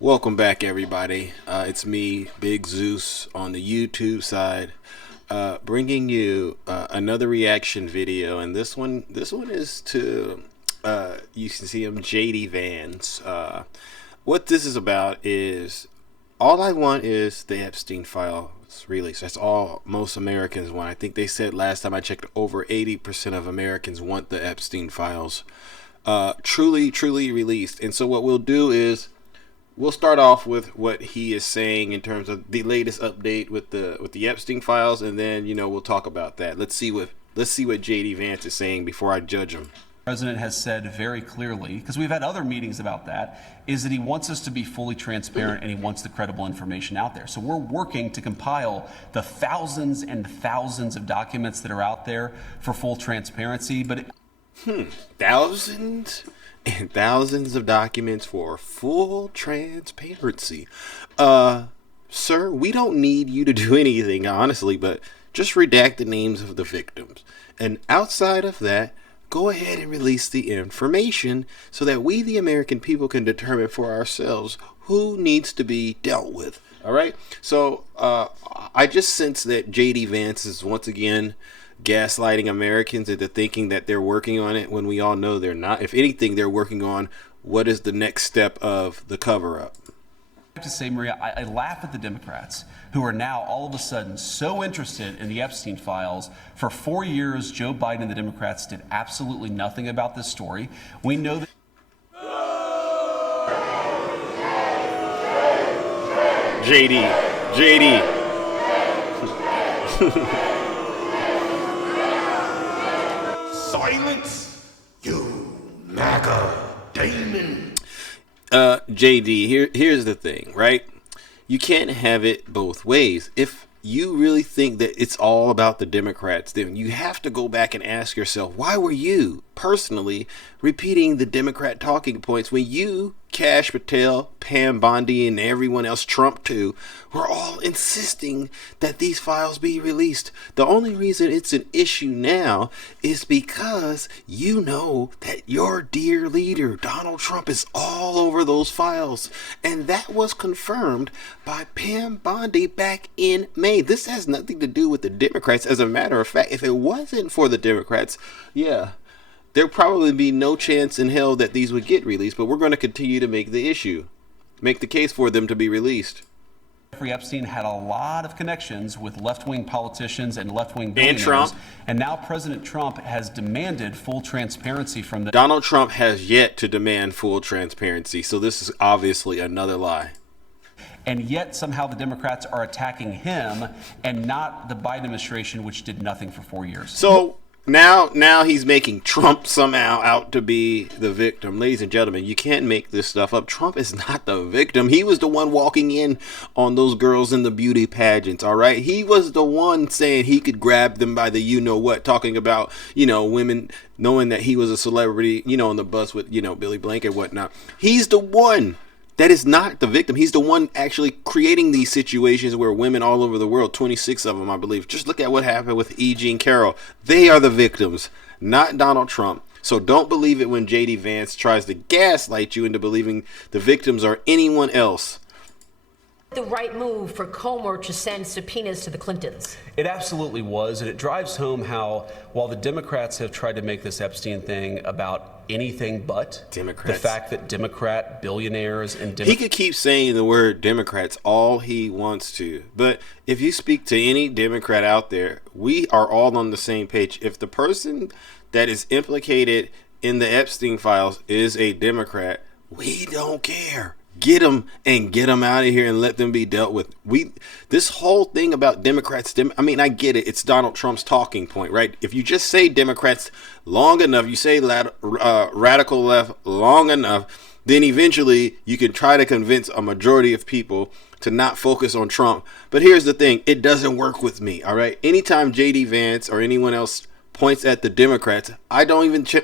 Welcome back, everybody. It's me, Big Zeus, on the YouTube side, bringing you another reaction video, and this one is to you can see him, JD Vance. What this is about is all I want is the Epstein files released. That's all most Americans want. I think they said last time I checked, over 80% of Americans want the Epstein files truly released. And so what we'll do is we'll start off with what he is saying in terms of the latest update with the Epstein files, and then we'll talk about that. Let's see what JD Vance is saying before I judge him. The president has said very clearly, because we've had other meetings about that, is that he wants us to be fully transparent and he wants the credible information out there. So we're working to compile the thousands and thousands of documents that are out there for full transparency. But Thousands and thousands of documents for full transparency. Sir, we don't need you to do anything, honestly, but just redact the names of the victims. And outside of that, go ahead and release the information so that we, the American people, can determine for ourselves who needs to be dealt with. All right? So I just sense that JD Vance is once again gaslighting Americans into thinking that they're working on it when we all know they're not. If anything, they're working on what is the next step of the cover-up. I have to say, Maria, I laugh at the Democrats who are now all of a sudden so interested in the Epstein files. For 4 years, Joe Biden and the Democrats did absolutely nothing about this story. We know that JD. Silence, you MAGA Damon. JD, here's the thing, right? You can't have it both ways. If you really think that it's all about the Democrats, then you have to go back and ask yourself, why were you personally repeating the Democrat talking points when you, Kash Patel, Pam Bondi, and everyone else, Trump too, were all insisting that these files be released? The only reason it's an issue now is because you know that your dear leader, Donald Trump, is all over those files. And that was confirmed by Pam Bondi back in May. This has nothing to do with the Democrats. As a matter of fact, if it wasn't for the Democrats, there'd probably be no chance in hell that these would get released, but we're going to continue to make the case for them to be released. Jeffrey Epstein had a lot of connections with left-wing politicians and left-wing billionaires. And Trump. And now President Trump has demanded full transparency from the... Donald Trump has yet to demand full transparency, so this is obviously another lie. And yet somehow the Democrats are attacking him and not the Biden administration, which did nothing for 4 years. So now he's making Trump somehow out to be the victim. Ladies and gentlemen, you can't make this stuff up. Trump is not the victim. He was the one walking in on those girls in the beauty pageants, all right? He was the one saying he could grab them by the you-know-what, talking about, women, knowing that he was a celebrity, on the bus with, Billy Blank and whatnot. He's the one that is not the victim. He's the one actually creating these situations where women all over the world, 26 of them, I believe. Just look at what happened with E. Jean Carroll. They are the victims, not Donald Trump. So don't believe it when JD Vance tries to gaslight you into believing the victims are anyone else. The right move for Comer to send subpoenas to the Clintons. It absolutely was, and it drives home how, while the Democrats have tried to make this Epstein thing about anything but Democrats, the fact that Democrat billionaires and he could keep saying the word Democrats all he wants to, but if you speak to any Democrat out there, we are all on the same page. If the person that is implicated in the Epstein files is a Democrat, we don't care. Get them and get them out of here and let them be dealt with. This whole thing about Democrats, I get it. It's Donald Trump's talking point, right? If you just say Democrats long enough, you say radical left long enough, then eventually you can try to convince a majority of people to not focus on Trump. But here's the thing. It doesn't work with me, all right? Anytime JD Vance or anyone else points at the Democrats,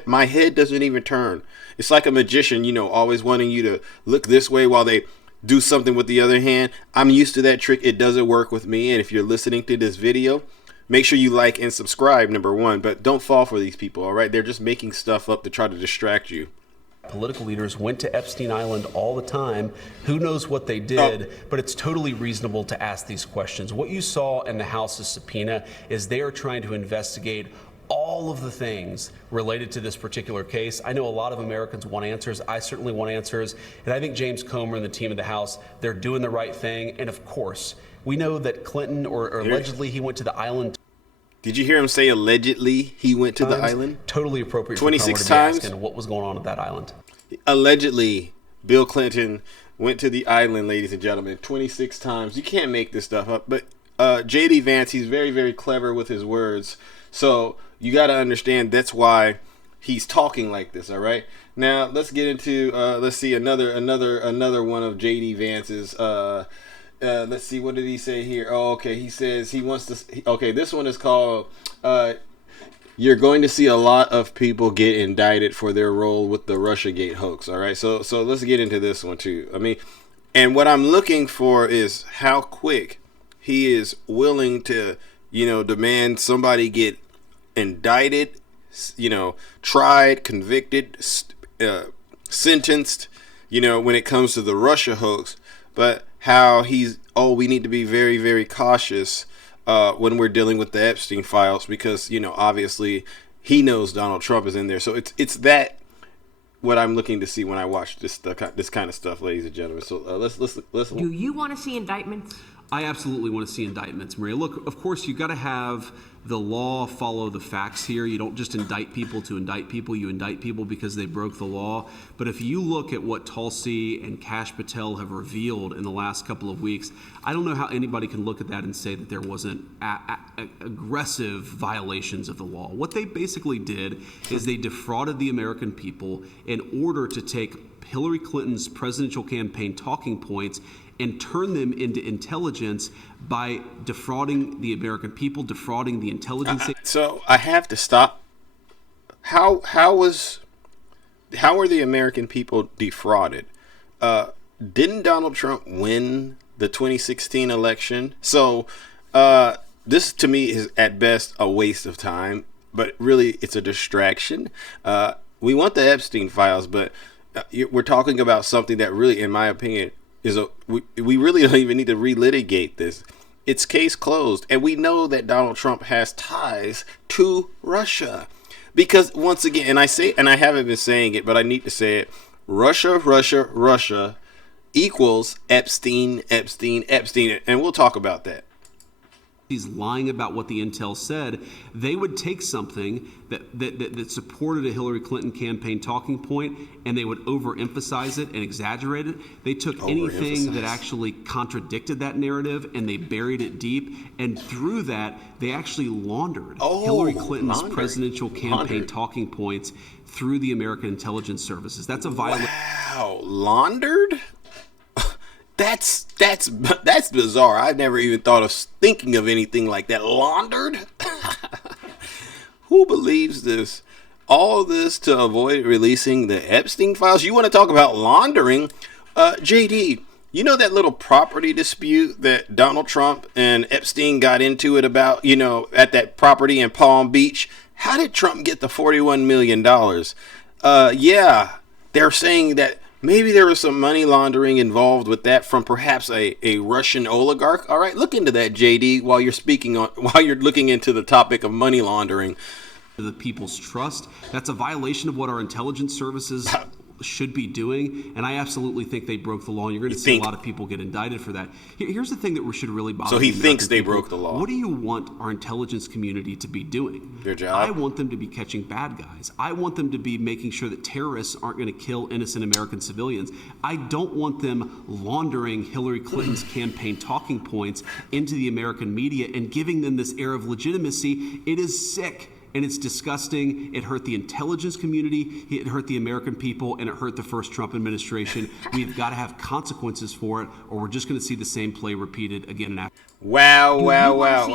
my head doesn't even turn. It's like a magician, always wanting you to look this way while they do something with the other hand. I'm used to that trick. It doesn't work with me. And if you're listening to this video, make sure you like and subscribe, number one. But don't fall for these people, all right? They're just making stuff up to try to distract you. political leaders went to Epstein Island all the time. Who knows what they did, but it's totally reasonable to ask these questions. What you saw in the House's subpoena is they are trying to investigate all of the things related to this particular case. I know a lot of Americans want answers. I certainly want answers. And I think James Comer and the team of the House, they're doing the right thing. And of course, we know that Clinton, or allegedly he went to the island. Did you hear him say allegedly he went to the island? Totally appropriate 26 for Comer to times? be asking what was going on at that island. Allegedly, Bill Clinton went to the island, ladies and gentlemen, 26 times. You can't make this stuff up. But JD Vance, he's very, very clever with his words. So you got to understand that's why he's talking like this. All right. Now let's get into let's see another one of JD Vance's. Let's see, what did he say here? Oh, okay. He says he wants to. Okay, this one is called. You're going to see a lot of people get indicted for their role with the Russiagate hoax. All right. So let's get into this one too. I mean, and what I'm looking for is how quick he is willing to, demand somebody get indicted, tried, convicted, sentenced, when it comes to the Russia hoax, but how we need to be very, very cautious when we're dealing with the Epstein files, because, obviously he knows Donald Trump is in there. So it's that what I'm looking to see when I watch this kind of stuff, ladies and gentlemen. So let's. Do you want to see indictments? I absolutely want to see indictments, Maria. Look, of course, you got to have the law follow the facts here. You don't just indict people to indict people. You indict people because they broke the law. But if you look at what Tulsi and Kash Patel have revealed in the last couple of weeks, I don't know how anybody can look at that and say that there wasn't aggressive violations of the law. What they basically did is they defrauded the American people in order to take Hillary Clinton's presidential campaign talking points and turn them into intelligence by defrauding the American people, defrauding the intelligence. So I have to stop. How were the American people defrauded? Didn't Donald Trump win the 2016 election? So this to me is at best a waste of time, but really it's a distraction. We want the Epstein files, but we're talking about something that really, in my opinion, we really don't even need to relitigate this. It's case closed, and we know that Donald Trump has ties to Russia, because once again, and I haven't been saying it, but I need to say it: Russia equals Epstein, and we'll talk about that. He's lying about what the intel said. They would take something that supported a Hillary Clinton campaign talking point, and they would overemphasize it and exaggerate it. They took anything that actually contradicted that narrative, and they buried it deep. And through that, they actually laundered Hillary Clinton's presidential campaign talking points through the American intelligence services. That's a violation. Wow, laundered? That's bizarre. I never even thought of thinking of anything like that. Laundered? Who believes this? All this to avoid releasing the Epstein files? You want to talk about laundering? JD, you know that little property dispute that Donald Trump and Epstein got into it about, at that property in Palm Beach? How did Trump get the $41 million? Yeah, they're saying that maybe there was some money laundering involved with that from perhaps a Russian oligarch. All right, look into that, JD, while you're looking into the topic of money laundering. The people's trust. That's a violation of what our intelligence services should be doing, and I absolutely think they broke the law, and you're going to see a lot of people get indicted for that. Here's the thing that should really bother me. So he thinks they broke the law. What do you want our intelligence community to be doing? Their job? I want them to be catching bad guys. I want them to be making sure that terrorists aren't going to kill innocent American civilians. I don't want them laundering Hillary Clinton's campaign talking points into the American media and giving them this air of legitimacy. It is sick. And it's disgusting. It hurt the intelligence community, it hurt the American people, and it hurt the first Trump administration. We've got to have consequences for it, or we're just going to see the same play repeated again and after. Wow.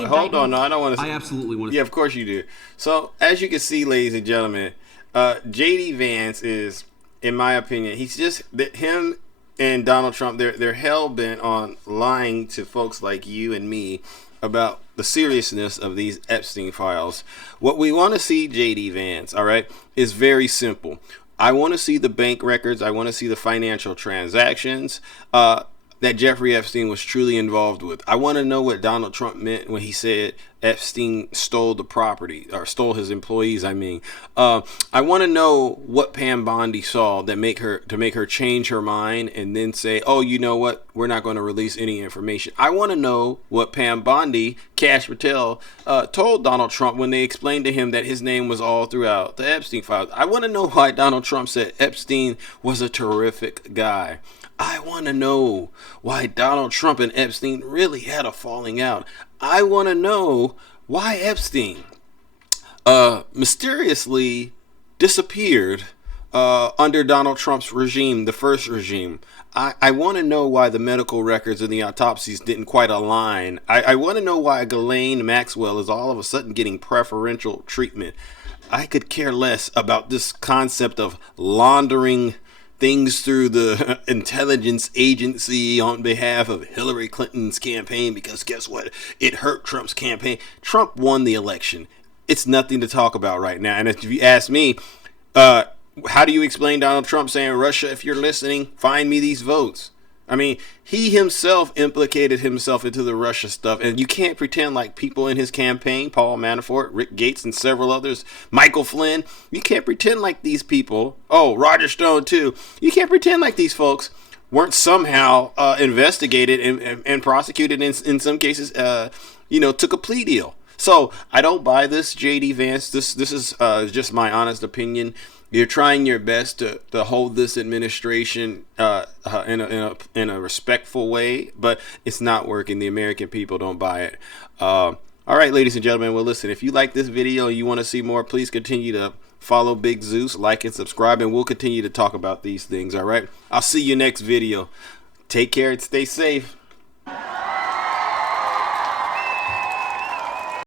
Hold on. No, I don't want to see. I absolutely want to. Yeah, of course you do. So, as you can see, ladies and gentlemen, JD Vance is, in my opinion, he's just, him and Donald Trump, they're hell-bent on lying to folks like you and me about the seriousness of these Epstein files. What we want to see, JD Vance, all right, is very simple. I want to see the bank records. I want to see the financial transactions that Jeffrey Epstein was truly involved with. I want to know what Donald Trump meant when he said Epstein stole the property, or stole his employees. I want to know what Pam Bondi saw that make her change her mind and then say, oh, you know what, we're not going to release any information. I want to know what Pam Bondi, Cash Patel, told Donald Trump when they explained to him that his name was all throughout the Epstein files. I want to know why Donald Trump said Epstein was a terrific guy. I want to know why Donald Trump and Epstein really had a falling out. I want to know why Epstein mysteriously disappeared under Donald Trump's regime, the first regime. I want to know why the medical records and the autopsies didn't quite align. I want to know why Ghislaine Maxwell is all of a sudden getting preferential treatment. I could care less about this concept of laundering things through the intelligence agency on behalf of Hillary Clinton's campaign, because guess what? It hurt Trump's campaign. Trump won the election. It's nothing to talk about right now. And if you ask me, how do you explain Donald Trump saying, Russia, if you're listening, find me these votes? I mean, he himself implicated himself into the Russia stuff, and you can't pretend like people in his campaign, Paul Manafort, Rick Gates, and several others, Michael Flynn, you can't pretend like these people, Roger Stone too, you can't pretend like these folks weren't somehow investigated and prosecuted, in some cases, took a plea deal. So I don't buy this, JD Vance. This is just my honest opinion. You're trying your best to hold this administration in a respectful way, but it's not working. The American people don't buy it. All right, ladies and gentlemen. Well, listen, if you like this video and you want to see more, please continue to follow Big Zeus, like and subscribe, and we'll continue to talk about these things. All right. I'll see you next video. Take care and stay safe.